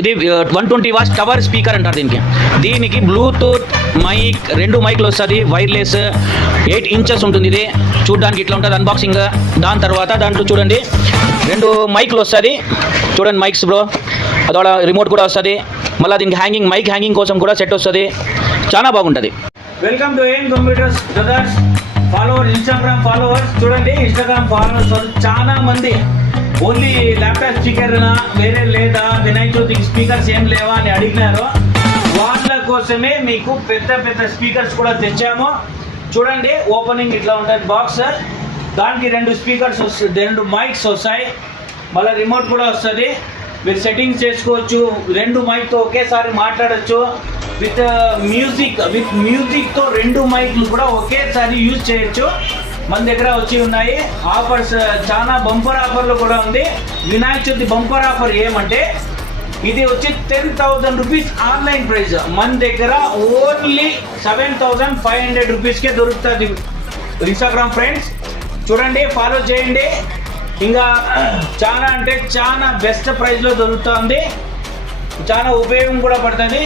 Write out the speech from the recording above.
ఇది 120 watts tower speaker అంటారు దీనికి బ్లూటూత్ మైక్, 2 మైక్లు వస్తుంది, వైర్లెస్, 8 ఇంచెస్ ఉంటుంది. ఇది చూడడానికి ఇట్లా ఉంటుంది అన్బాక్సింగ్. దాని తర్వాత దాంట్లో చూడండి 2 మైక్లు వస్తుంది, చూడండి మైక్స్ బ్రో, అదొక రిమోట్ కూడా వస్తుంది. మళ్ళీ దీనికి హ్యాంగింగ్ కోసం కూడా సెట్ వస్తుంది, చాలా బాగుంటుంది. వెల్కమ్ టు ఏం computers brothers followers, Instagram followers. చూడండి ఇన్స్టాగ్రామ్ ఫాలోవర్స్ చాలా మంది ఓన్లీ ల్యాప్టాప్ స్పీకర్ వేరే లేదా, వినాయక చవితికి స్పీకర్స్ ఏం లేవా అని అడిగినారు. వాళ్ళ కోసమే మీకు పెద్ద పెద్ద స్పీకర్స్ కూడా తెచ్చాము. చూడండి ఓపెనింగ్ ఇట్లా ఉంటుంది బాక్స్, దానికి 2 స్పీకర్స్ వస్తాయి, 2 మైక్స్ వస్తాయి, మళ్ళీ రిమోట్ కూడా వస్తుంది. మీరు సెట్టింగ్స్ చేసుకోవచ్చు, 2 మైక్తో ఒకేసారి మాట్లాడచ్చు. విత్ మ్యూజిక్తో 2 మైక్లు కూడా ఒకేసారి యూజ్ చేయొచ్చు. మన దగ్గర వచ్చి ఉన్నాయి ఆఫర్స్, చాలా బంపర్ ఆఫర్లు కూడా ఉంది. వినాయక చవితి బంపర్ ఆఫర్ ఏమంటే ఇది వచ్చి 10,000 రూపీస్ ఆన్లైన్ ప్రైస్, మన దగ్గర ఓన్లీ 7,500 రూపీస్కే దొరుకుతుంది. ఇన్స్టాగ్రామ్ ఫ్రెండ్స్ చూడండి, ఫాలో చేయండి. ఇంకా చాలా అంటే చాలా బెస్ట్ ప్రైస్లో దొరుకుతుంది, చాలా ఉపయోగం కూడా పడుతుంది.